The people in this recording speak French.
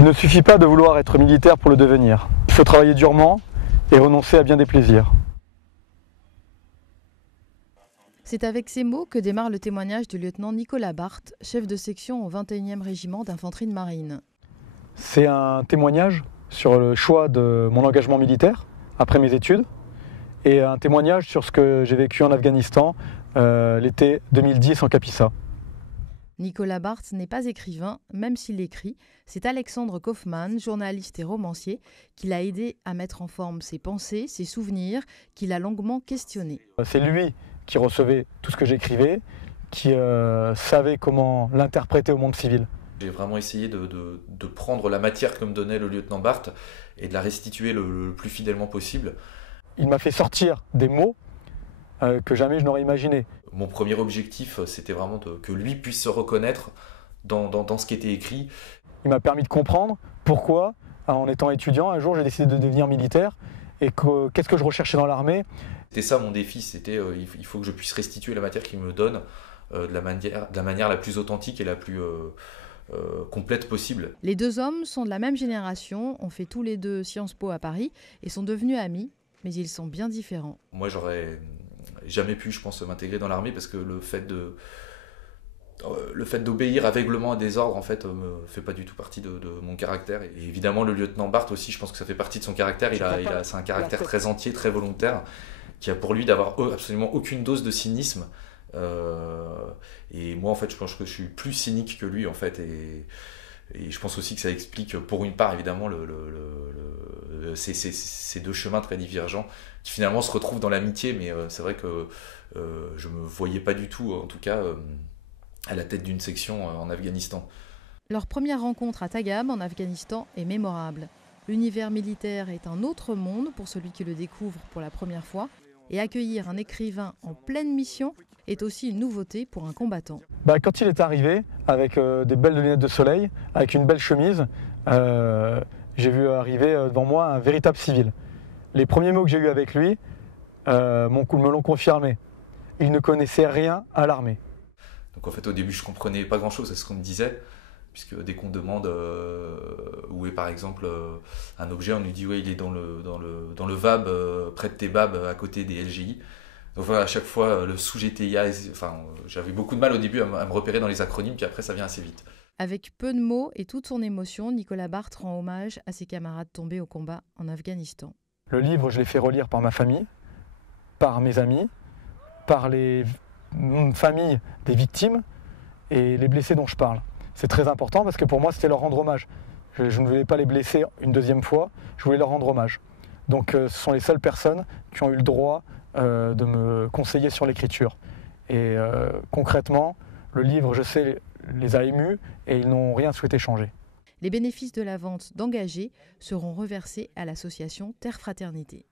Il ne suffit pas de vouloir être militaire pour le devenir. Il faut travailler durement et renoncer à bien des plaisirs. C'est avec ces mots que démarre le témoignage du lieutenant Nicolas Barthes, chef de section au 21e régiment d'infanterie de marine. C'est un témoignage sur le choix de mon engagement militaire après mes études et un témoignage sur ce que j'ai vécu en Afghanistan l'été 2010 en Kapisa. Nicolas Barthes n'est pas écrivain, même s'il écrit. C'est Alexandre Kaufmann, journaliste et romancier, qui l'a aidé à mettre en forme ses pensées, ses souvenirs, qu'il a longuement questionnés. C'est lui qui recevait tout ce que j'écrivais, qui savait comment l'interpréter au monde civil. J'ai vraiment essayé de prendre la matière que me donnait le lieutenant Barthes et de la restituer le plus fidèlement possible. Il m'a fait sortir des mots que jamais je n'aurais imaginé. Mon premier objectif, c'était vraiment que lui puisse se reconnaître dans ce qui était écrit. Il m'a permis de comprendre pourquoi, en étant étudiant, un jour j'ai décidé de devenir militaire et qu'est-ce que je recherchais dans l'armée. C'était ça mon défi, c'était il faut que je puisse restituer la matière qu'il me donne de la manière la plus authentique et la plus complète possible. Les deux hommes sont de la même génération, ont fait tous les deux Sciences Po à Paris et sont devenus amis, mais ils sont bien différents. Moi, j'aurais jamais pu, je pense, m'intégrer dans l'armée parce que le fait d'obéir aveuglément à des ordres, en fait, me fait pas du tout partie de mon caractère. Et évidemment, le lieutenant Barthes aussi, je pense que ça fait partie de son caractère. C'est un caractère très entier, très volontaire, qui a pour lui d'avoir absolument aucune dose de cynisme. Et moi, en fait, je pense que je suis plus cynique que lui, en fait, et je pense aussi que ça explique, pour une part, évidemment, ces deux chemins très divergents qui finalement se retrouvent dans l'amitié, mais c'est vrai que je me voyais pas du tout, en tout cas, à la tête d'une section en Afghanistan. Leur première rencontre à Tagam, en Afghanistan, est mémorable. L'univers militaire est un autre monde pour celui qui le découvre pour la première fois, et accueillir un écrivain en pleine mission est aussi une nouveauté pour un combattant. Quand il est arrivé, avec des belles lunettes de soleil, avec une belle chemise, j'ai vu arriver devant moi un véritable civil. Les premiers mots que j'ai eus avec lui me l'ont confirmé. Il ne connaissait rien à l'armée. Donc en fait, au début, je comprenais pas grand-chose à ce qu'on me disait, puisque dès qu'on demande où est par exemple un objet, on nous dit ouais, il est dans le VAB, près de tes BAB, à côté des LGI. Donc voilà, à chaque fois, le sous-GTIA, j'avais beaucoup de mal au début à me repérer dans les acronymes, puis après ça vient assez vite. Avec peu de mots et toute son émotion, Nicolas Barthes rend hommage à ses camarades tombés au combat en Afghanistan. Le livre, je l'ai fait relire par ma famille, par mes amis, par les familles des victimes et les blessés dont je parle. C'est très important parce que pour moi, c'était leur rendre hommage. Je ne voulais pas les blesser une deuxième fois, je voulais leur rendre hommage. Donc ce sont les seules personnes qui ont eu le droit de me conseiller sur l'écriture. Et concrètement, le livre, je sais, les a émus et ils n'ont rien souhaité changer. Les bénéfices de la vente d'Engagé seront reversés à l'association Terre Fraternité.